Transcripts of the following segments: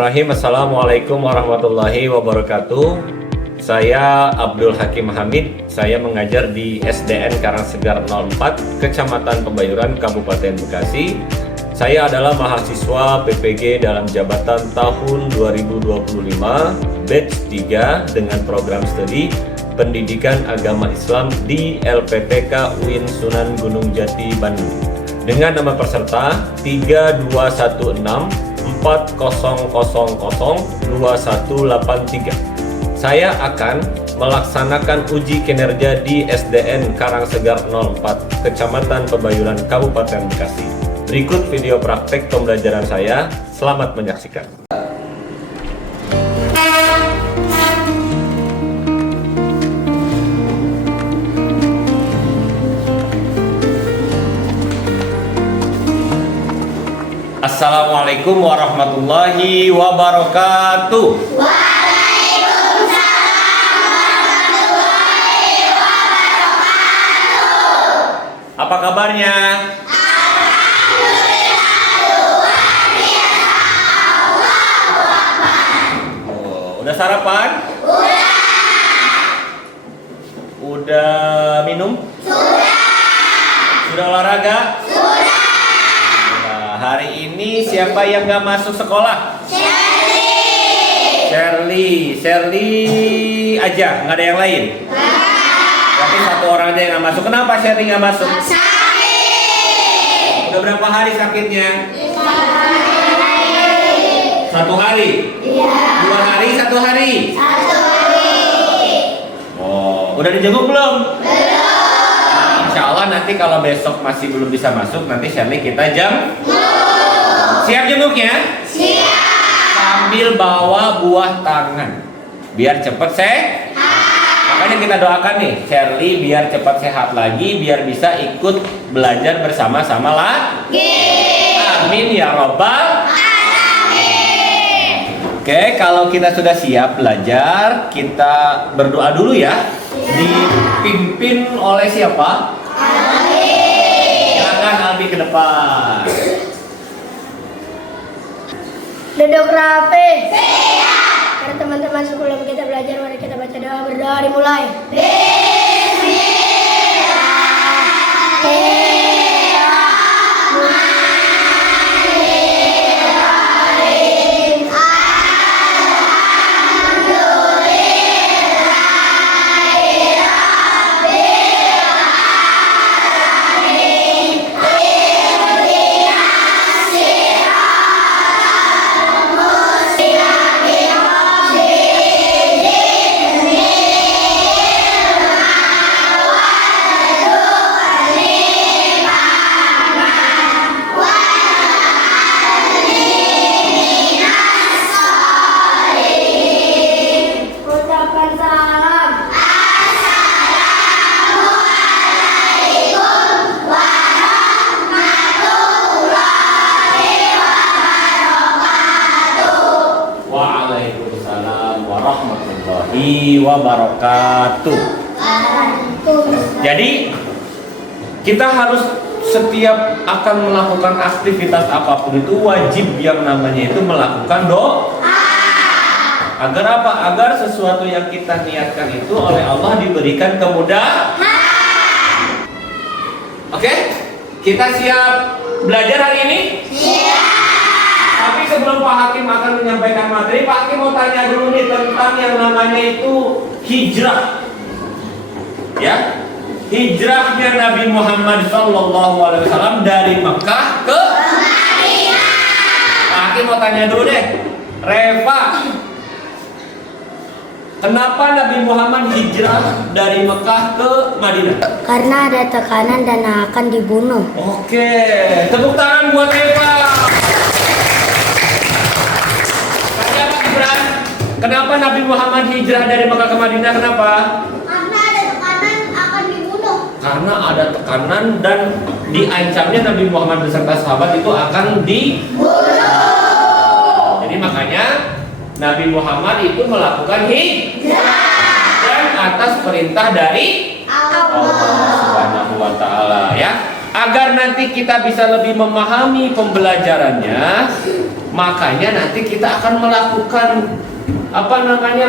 Bismillahirrahmanirrahim. Assalamualaikum warahmatullahi wabarakatuh. Saya Abdul Hakim Hamid. Saya mengajar di SDN Karangsegar 04, Kecamatan Pebayuran, Kabupaten Bekasi. Saya adalah mahasiswa PPG dalam jabatan tahun 2025, batch 3 dengan program studi Pendidikan Agama Islam di LPPK UIN Sunan Gunung Jati, Bandung. Dengan nama peserta 3216 40002183. Saya akan melaksanakan uji kinerja di SDN Karangsegar 04, Kecamatan Pebayuran, Kabupaten Bekasi. Berikut video praktek pembelajaran saya. Selamat menyaksikan. Assalamualaikum warahmatullahi wabarakatuh. Apa kabarnya? Udah sarapan? Udah minum? Sudah olahraga? Nah, hari ini siapa yang gak masuk sekolah? Shirley aja, nggak ada yang lain? Berarti satu orang aja yang nggak masuk. Kenapa Shirley nggak masuk? Sakit. Udah berapa hari sakitnya? 1 hari? Iya. 2 hari, 1 hari? 1 hari. Oh, udah dijenguk belum? Belum. Insya Allah nanti kalau besok masih belum bisa masuk, nanti Shirley kita jenguk. Siap jenguknya? Siap. Sambil bawa buah tangan, biar cepet sehat. Makanya kita doakan nih, Shirley biar cepat sehat lagi, biar bisa ikut belajar bersama-sama lagi. Amin ya robbal alamin. Oke, kalau kita sudah siap belajar, kita berdoa dulu ya. Dipimpin oleh siapa? Albi. Silakan Albi ke depan. Duduk rapi. Siap. Teman-teman sebelum kita belajar, mari kita baca doa. Berdoa dimulai. Wabarakatuh. Jadi kita harus setiap akan melakukan aktivitas apapun itu wajib yang namanya itu melakukan doa. Agar apa? Agar sesuatu yang kita niatkan itu oleh Allah diberikan kemudahan. Oke? Kita siap belajar hari ini? Siap. Tapi sebelum Pak Hakim akan menyampaikan materi, Pak Hakim mau tanya dulu nih tentang yang namanya itu hijrah. Ya, hijrahnya Nabi Muhammad SAW dari Mekah ke Madinah. Pak Hakim mau tanya dulu deh, Reva, kenapa Nabi Muhammad hijrah dari Mekah ke Madinah? Karena ada tekanan dan akan dibunuh. Oke, tepuk tangan buat Reva. Kenapa Nabi Muhammad hijrah dari Mekah ke Madinah? Kenapa? Karena ada tekanan akan dibunuh. Karena ada tekanan dan diancamnya Nabi Muhammad beserta sahabat itu akan dibunuh. Jadi makanya Nabi Muhammad itu melakukan hijrah dan atas perintah dari Allah Subhanahu wa Ta'ala ya. Agar nanti kita bisa lebih memahami pembelajarannya, Makanya nanti kita akan melakukan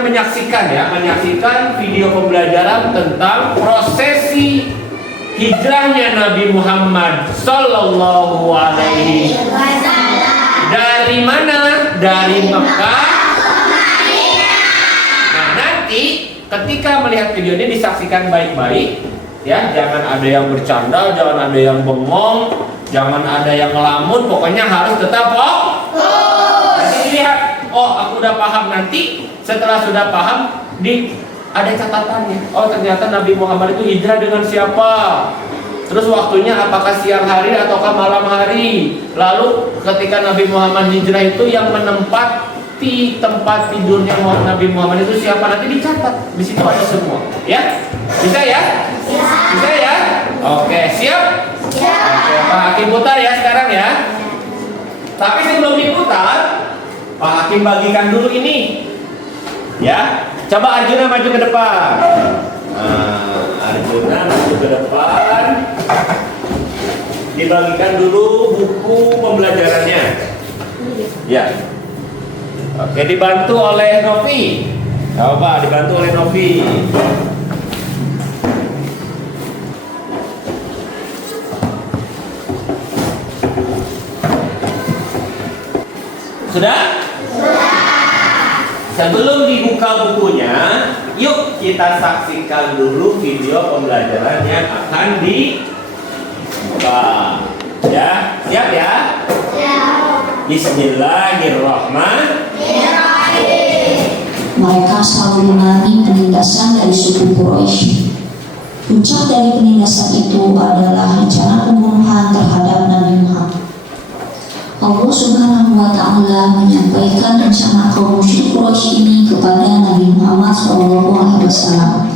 menyaksikan video pembelajaran tentang prosesi hijrahnya Nabi Muhammad Sallallahu Alaihi Wasallam. Dari mana? Dari Mekah. Nah, nanti ketika melihat video ini disaksikan baik-baik, ya, jangan ada yang bercanda, jangan ada yang bengong, jangan ada yang ngelamun, pokoknya harus tetap nanti dilihat, oh aku udah paham. Nanti setelah sudah paham ada catatannya. Oh ternyata Nabi Muhammad itu hijrah dengan siapa? Terus waktunya apakah siang hari ataukah malam hari? Lalu ketika Nabi Muhammad hijrah itu yang menempati tempat tidurnya Nabi Muhammad itu siapa? Nanti dicatat. Di situ ada semua. Ya? Bisa ya? Bisa ya? Oke, siap? Oke, Pak Hakim putar ya sekarang ya. Tapi sebelum diputar, Pak Hakim bagikan dulu ini. Ya, coba Arjuna maju ke depan. Arjuna maju ke depan. Dibagikan dulu buku pembelajarannya. Ya. Oke, dibantu oleh Novi. Coba dibantu oleh Novi. Sudah? Sebelum dibuka bukunya, yuk kita saksikan dulu video pembelajaran yang akan dibuka. Ya, siap ya? Siap. Bismillahirrahmanirrahim. Mereka selalu mengalami penindasan dari suku Quraisy. Puncak dari penindasan itu adalah rencana pembunuhan terhadap Nabi Muhammad. Allah Subhanahu wa Ta'ala menyampaikan rencana kaum musyrik Quraisy ini kepada Nabi Muhammad SAW.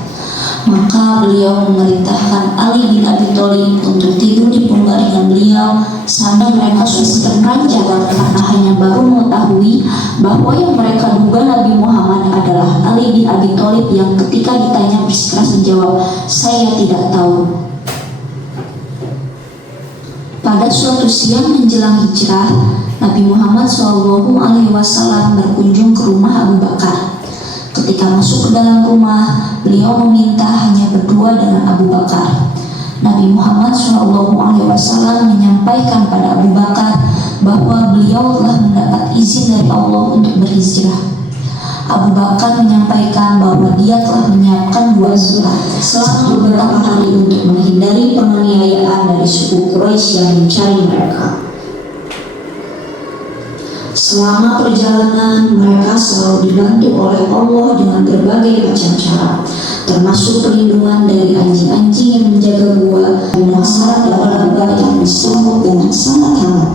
Maka beliau memerintahkan Ali bin Abi Thalib untuk tidur di pundak dengan beliau sambil mereka sudah terperanjat karena hanya baru mengetahui bahwa yang mereka duga Nabi Muhammad adalah Ali bin Abi Thalib yang ketika ditanya bersikeras menjawab, "Saya tidak tahu." Pada suatu siang menjelang hijrah, Nabi Muhammad SAW berkunjung ke rumah Abu Bakar. Ketika masuk ke dalam rumah, beliau meminta hanya berdua dengan Abu Bakar. Nabi Muhammad SAW menyampaikan pada Abu Bakar bahwa beliau telah mendapat izin dari Allah untuk berhijrah. Abu Bakar menyampaikan bahwa dia telah menyiapkan 2 surat selama beberapa hari untuk menghindari penganiayaan dari suku Quraisy yang mencari mereka. Selama perjalanan, mereka selalu dibantu oleh Allah dengan berbagai macam cara, termasuk perlindungan dari anjing-anjing yang menjaga gua dan syarat laba-laba yang disambut dengan sangat hangat.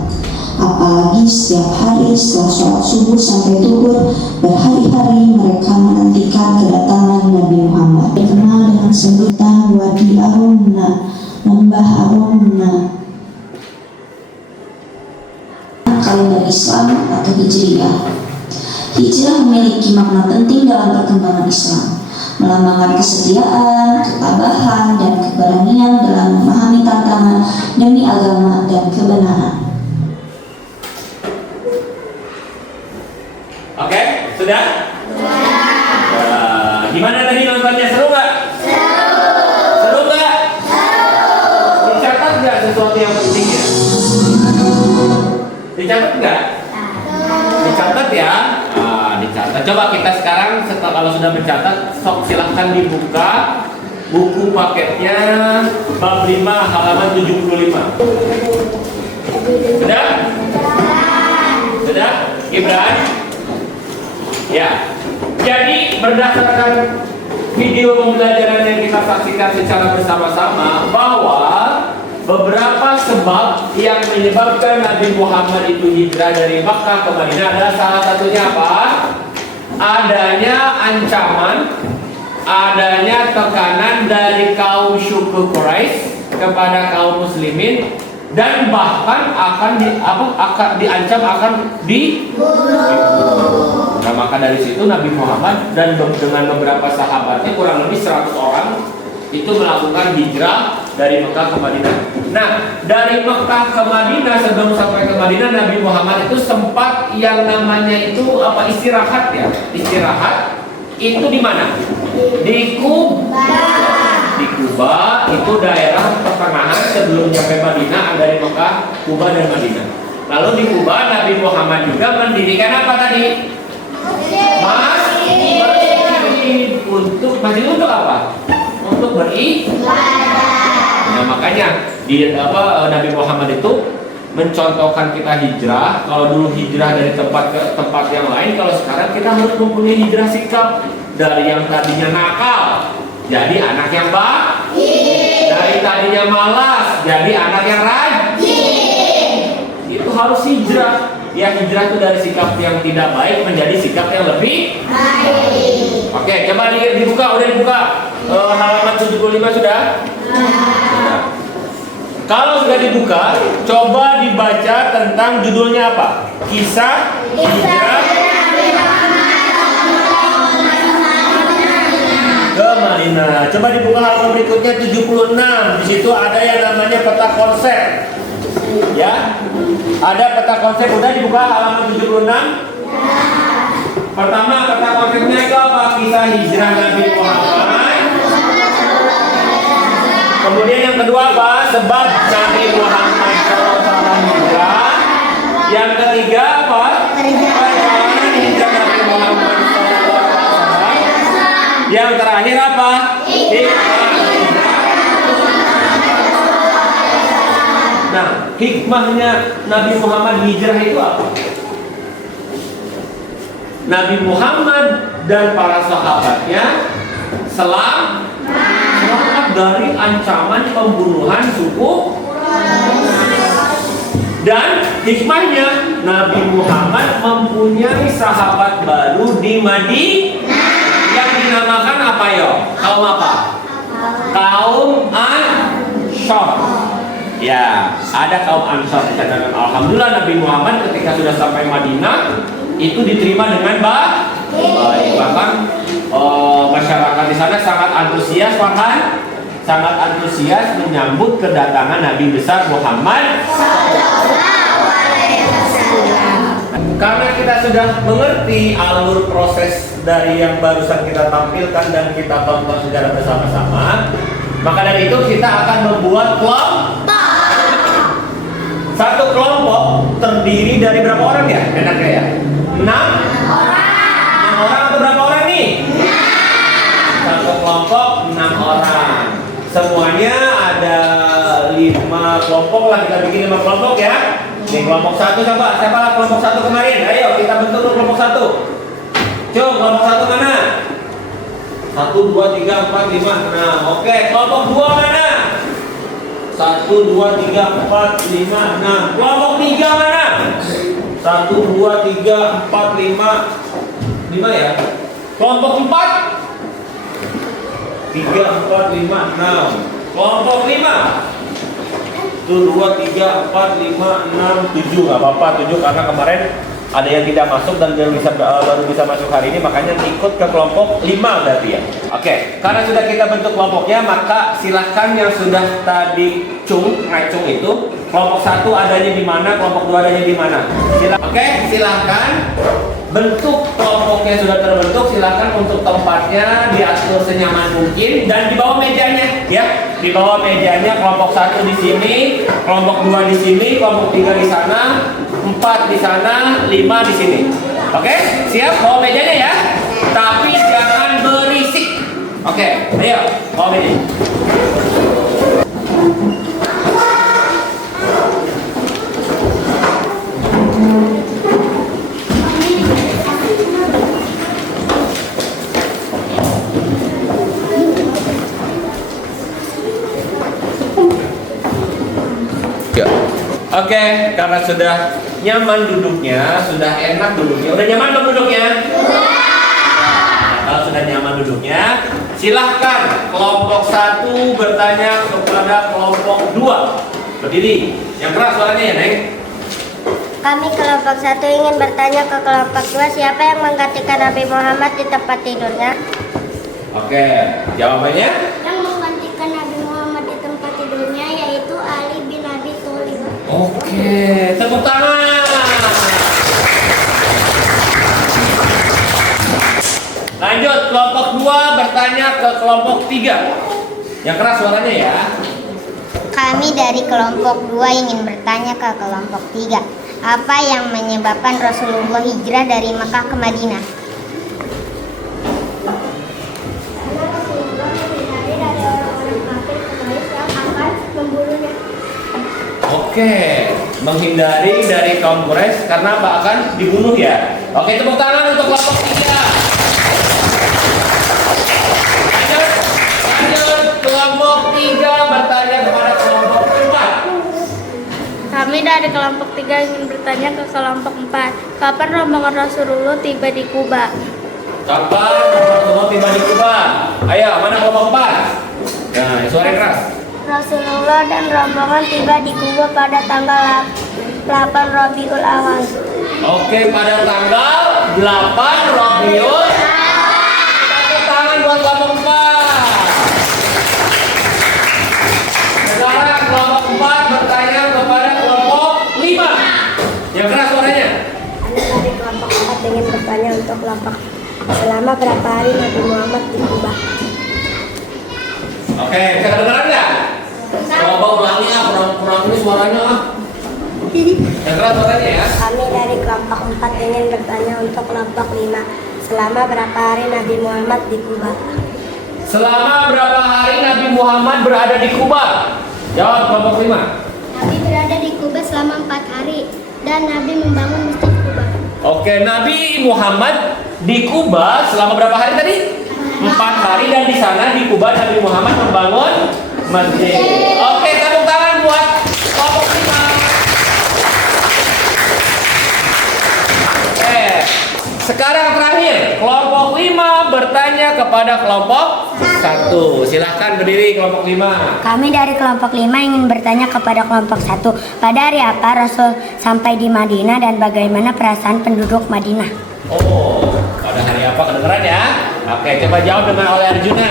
Apalagi setiap hari setelah sholat subuh sampai zuhur, berhari-hari mereka menantikan kedatangan Nabi Muhammad. Dikenal dengan sebutan Wadi Arumna, Lembah Arumna, kalender Islam atau Hijriyah. Hijrah memiliki makna penting dalam perkembangan Islam, melambangkan kesetiaan, ketabahan, dan keberanian dalam memahami tantangan demi agama dan kebenaran. Oke, sudah? Sudah. Gimana tadi nontonnya, seru nggak? Seru nggak? Dicatat nggak sesuatu yang penting ya? Dicatat nggak? Dicatat ya? Dicatat. Coba kita sekarang kalau sudah mencatat, sok silahkan dibuka buku paketnya bab 5 halaman 75. Sudah? Sudah? Gibran? Ya, jadi berdasarkan video pembelajaran yang kita saksikan secara bersama-sama bahwa beberapa sebab yang menyebabkan Nabi Muhammad itu hijrah dari Makkah ke Madinah adalah salah satunya apa? Adanya ancaman, adanya tekanan dari kaum suku Quraisy kepada kaum muslimin, dan bahkan akan diancam akan dibunuh. Nah, maka dari situ Nabi Muhammad dan dengan beberapa sahabatnya kurang lebih 100 orang itu melakukan hijrah Dari Mekah ke Madinah. Nah, dari Mekah ke Madinah, sebelum sampai ke Madinah, Nabi Muhammad itu sempat yang namanya itu apa, istirahat ya. Istirahat itu di mana? Di Kuba. Di Kuba itu daerah pertengahan sebelum sampai Madinah, dari Mekah, Kuba dan Madinah. Lalu di Kuba Nabi Muhammad juga mendirikan apa tadi? Masjid. Untuk apa? Untuk beribadah. Nah, makanya Nabi Muhammad itu mencontohkan kita hijrah. Kalau dulu hijrah dari tempat ke tempat yang lain, kalau sekarang kita harus mempunyai hijrah sikap. Dari yang tadinya nakal jadi anak yang baik, dari tadinya malas jadi anak yang rajin. Itu harus hijrah. Ya, hijrah itu dari sikap yang tidak baik menjadi sikap yang lebih baik. Oke, coba dibuka. Udah dibuka halaman 75 sudah? Sudah. Kalau sudah dibuka, coba dibaca tentang judulnya apa? Kisah hijrah ke Madinah. Coba dibuka halaman berikutnya 76. Di situ ada yang namanya peta konsep. Ya, ada peta konsep. Udah dibuka halaman 76. Pertama, peta konsepnya itu apa? Kisah hijrah Nabi Muhammad. Kemudian yang kedua apa? Sebab Nabi Muhammad SAW hijrah. Yang ketiga apa? Perjalanan hijrah Nabi Muhammad SAW. Yang terakhir apa? Nah, hikmahnya Nabi Muhammad hijrah itu apa? Nabi Muhammad dan para sahabatnya selamat dari ancaman pembunuhan suku. Dan hikmahnya Nabi Muhammad mempunyai sahabat baru di Madinah yang dinamakan apa ya? Kaum apa? Kaum Ansor. Ya, ada kaum Ansor di sana. Alhamdulillah Nabi Muhammad ketika sudah sampai Madinah itu diterima dengan baik. Bahkan masyarakat di sana sangat antusias, sangat antusias menyambut kedatangan Nabi besar Muhammad. Karena kita sudah mengerti alur proses dari yang barusan kita tampilkan dan kita tonton secara bersama-sama, maka dari itu kita akan membuat kelompok. Satu kelompok terdiri dari berapa orang ya? Enaknya ya? 6 orang atau berapa orang nih? Satu kelompok 6 orang. Semuanya ada 5 kelompok lah, kita bikin 5 kelompok ya. Nih kelompok 1 siapa lah kelompok 1 kemarin? Ayo kita bentuk kelompok 1. Coba kelompok 1 mana? 1, 2, 3, 4, 5. Nah, oke, kelompok 2 mana? 1, 2, 3, 4, 5, 6. Kelompok 3 mana? 1, 2, 3, 4, 5 ya. Kelompok 4 3, 4, 5, 6. Kelompok 5 1, 2, 3, 4, 5, 6, 7. Gak apa-apa 7 karena kemarin ada yang tidak masuk dan baru bisa masuk hari ini, makanya ikut ke kelompok 5 berarti ya. Oke, karena sudah kita bentuk kelompoknya, maka silahkan yang sudah tadi ngacung itu, kelompok 1 adanya di mana, kelompok 2 adanya di mana. Oke, silahkan bentuk kelompoknya sudah terbentuk, silahkan untuk tempatnya diatur senyaman mungkin dan di bawah mejanya ya. Di bawah mejanya kelompok 1 di sini, kelompok 2 di sini, kelompok 3 di sana, 4 di sana, 5 di sini. Oke, siap? Bawa mejanya ya. Tapi jangan berisik. Oke, ayo bawa meja. Oke, karena sudah nyaman duduknya, sudah enak duduknya. Udah nyaman belum duduknya? Nah, kalau sudah nyaman duduknya, silahkan kelompok 1 bertanya kepada kelompok 2. Berdiri. Yang keras suaranya ya, Neng. Kami kelompok 1 ingin bertanya ke kelompok 2, siapa yang menggantikan Nabi Muhammad di tempat tidurnya? Oke, jawabannya? Yang menggantikan Nabi Muhammad di tempat tidurnya Oke, tepuk tangan. Lanjut, kelompok 2 bertanya ke kelompok 3. Yang keras suaranya ya. Kami dari kelompok 2 ingin bertanya ke kelompok 3. Apa yang menyebabkan Rasulullah hijrah dari Mekah ke Madinah? Karena Rasulullah menghindari dari orang-orang kafir Quraisy yang akan membunuhnya. Oke, menghindari dari kaum Quraisy karena apa akan dibunuh ya. Oke, tepuk tangan untuk kelompok 3. Lanjut, kelompok 3 bertanya kepada kelompok 4. Kami dari kelompok 3 ingin bertanya ke kelompok 4. Kapan rombongan Rasulullah tiba di Kuba? Kapan Rasulullah tiba di Kuba? Ayo, mana kelompok 4? Nah, suara keras. Rasulullah dan rombongan tiba di Kuba pada tanggal 8 Rabiul Awal. Oke, pada tanggal 8 Rabiul. Tepuk tangan buat kelompok 4. Sekarang kelompok 4 bertanya kepada kelompok 5. Yang keras suaranya. Kami dari kelompok 4 ingin bertanya untuk kelompok selama berapa hari Nabi Muhammad di Kuba? Oke, bisa kedengeran nggak? Coba ulangi ah, kurang ini suaranya ah. Yang keras suaranya ya. Kami dari kelompok 4 ingin bertanya untuk kelompok 5. Selama berapa hari Nabi Muhammad di Kuba? Selama berapa hari Nabi Muhammad berada di Kuba? Jawab kelompok 5. Nabi berada di Kuba selama 4 hari dan Nabi membangun masjid Kuba. Oke, Nabi Muhammad di Kuba selama berapa hari tadi? 4 hari, dan di sana di Kuba Nabi Muhammad membangun masjid. Oke, tepuk tangan buat kelompok 5. Sekarang terakhir, kelompok 5 bertanya kepada kelompok 1. Silahkan berdiri kelompok 5. Kami dari kelompok 5 ingin bertanya kepada kelompok 1. Pada hari apa Rasul sampai di Madinah dan bagaimana perasaan penduduk Madinah? Oh, pada hari apa kedengeran ya? Oke, coba jawab dengan oleh Arjuna.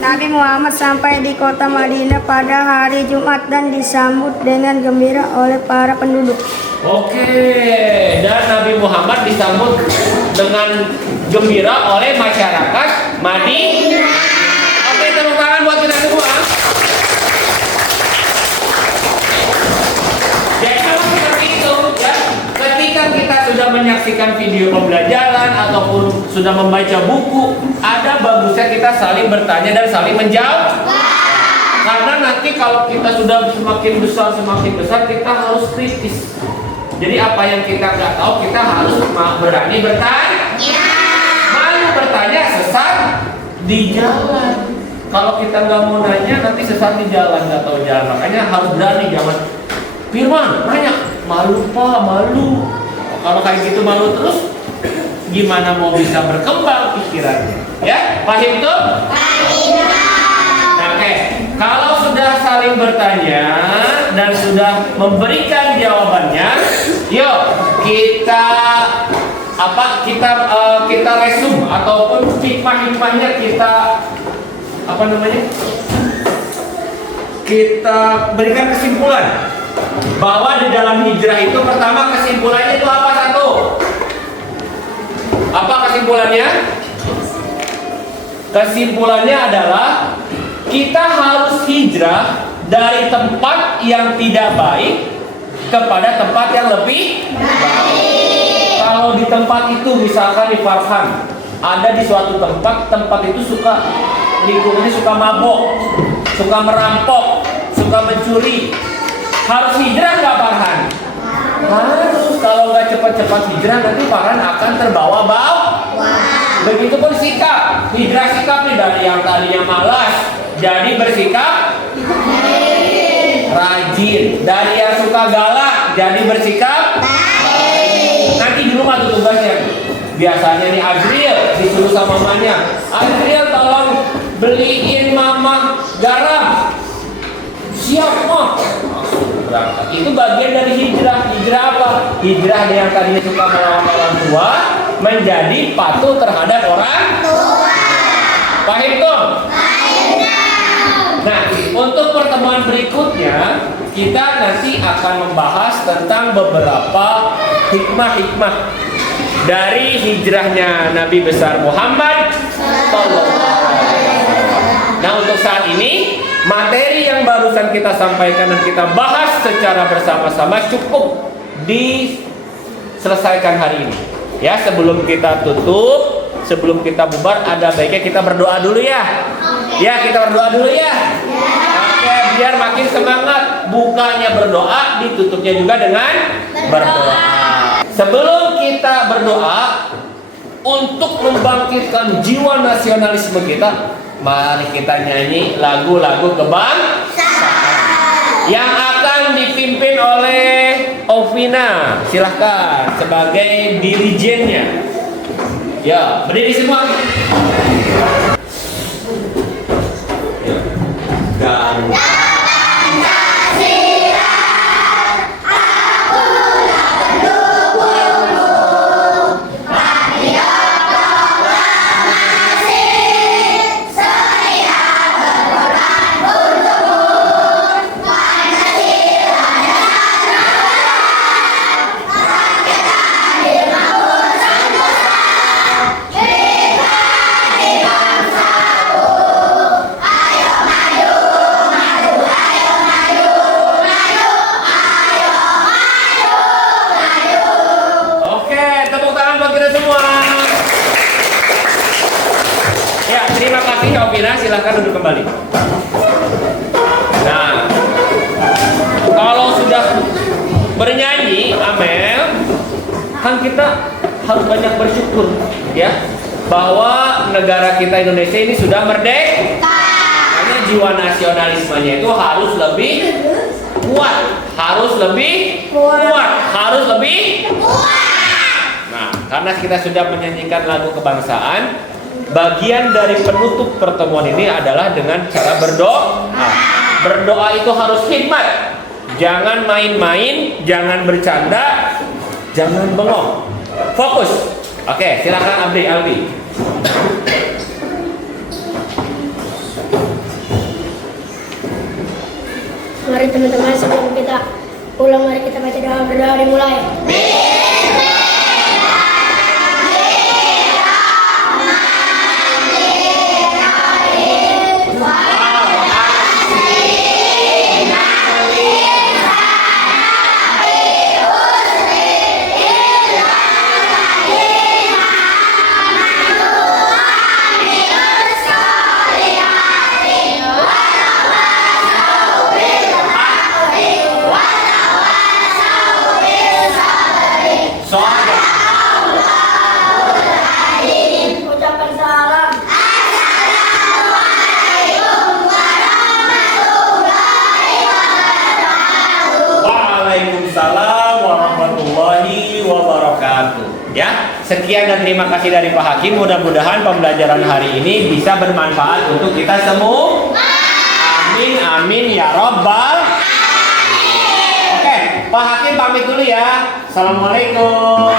Nabi Muhammad sampai di kota Madinah pada hari Jumat dan disambut dengan gembira oleh para penduduk. Oke, dan Nabi Muhammad disambut dengan gembira oleh masyarakat Madinah. Oke, tepuk tangan buat kita semua. Jadi kalau seperti itu ya, ketika kita sudah menyaksikan video pembelajaran ataupun sudah membaca buku, ada bagusnya kita saling bertanya dan saling menjawab. Karena nanti kalau kita sudah semakin besar kita harus kritis. Jadi apa yang kita nggak tahu kita harus berani bertanya. Malu bertanya sesat di jalan. Kalau kita nggak mau nanya nanti sesat di jalan, nggak tahu jalan. Makanya harus berani, jangan Firman nanya, malu pak, malu. Kalau kayak gitu malu terus, gimana mau bisa berkembang pikirannya? Ya, paham tuh? Oke, kalau sudah saling bertanya dan sudah memberikan jawabannya, yuk kita kita resume ataupun hikmah-hikmahnya kita kita berikan kesimpulan bahwa di dalam hijrah itu pertama kesimpulannya itu apa? Satu, apa kesimpulannya? Kesimpulannya adalah kita harus hijrah dari tempat yang tidak baik kepada tempat yang lebih baik. Kalau di tempat itu misalkan di Farhan ada di suatu tempat itu lingkungannya suka mabok, suka merampok, suka mencuri. Harus hijrah nggak Farhan? Harus. Kalau nggak cepat-cepat hijrah nanti Farhan akan terbawa bawa. Begitupun sikap, hijrah sikap nih dari yang tadinya malas jadi bersikap rajin, dari yang suka galak jadi bersikap baik. Nanti di rumah tuh tugasnya. Biasanya nih Azriel disuruh sama mamanya, Azriel tolong beliin mama garam. Siap mah. Berangkat. Itu bagian dari hijrah. Hijrah apa? Hijrah yang tadinya suka melawan orang tua menjadi patuh terhadap orang tua. Paham tuh? Nah, untuk pertemuan pertemuan berikutnya kita nanti akan membahas tentang beberapa hikmah-hikmah dari hijrahnya Nabi besar Muhammad sallallahu alaihi wasallam. Nah, untuk saat ini materi yang barusan kita sampaikan dan kita bahas secara bersama-sama cukup diselesaikan hari ini. Ya, sebelum kita tutup, sebelum kita bubar, ada baiknya kita berdoa dulu ya. Ya, kita berdoa dulu ya. Oke, biar makin semangat. Bukanya berdoa, ditutupnya juga dengan berdoa. Sebelum kita berdoa untuk membangkitkan jiwa nasionalisme kita, mari kita nyanyi lagu-lagu kebangsaan yang akan dipimpin oleh Ovina. Silahkan sebagai dirijennya. Ya, berdiri semua. Dan silahkan duduk kembali. Nah, kalau sudah bernyanyi, Amel, kan kita harus banyak bersyukur, ya, bahwa negara kita Indonesia ini sudah merdeka. Karena jiwa nasionalismenya itu harus lebih kuat, harus lebih kuat, harus lebih kuat. Nah, karena kita sudah menyanyikan lagu kebangsaan, bagian dari penutup pertemuan ini adalah dengan cara berdoa. Berdoa itu harus hikmat. Jangan main-main, jangan bercanda, jangan bengong. Fokus. Oke, silakan Albi. Mari teman-teman, sebelum kita pulang, mari kita baca doa berdoa dimulai. Ucapkan salam. Waalaikumsalam warahmatullahi wabarakatuh. Ya, sekian dan terima kasih dari Pak Hakim. Mudah-mudahan pembelajaran hari ini bisa bermanfaat untuk kita semua. Amin, amin ya robbal. Oke, Pak Hakim pamit dulu ya. Assalamualaikum.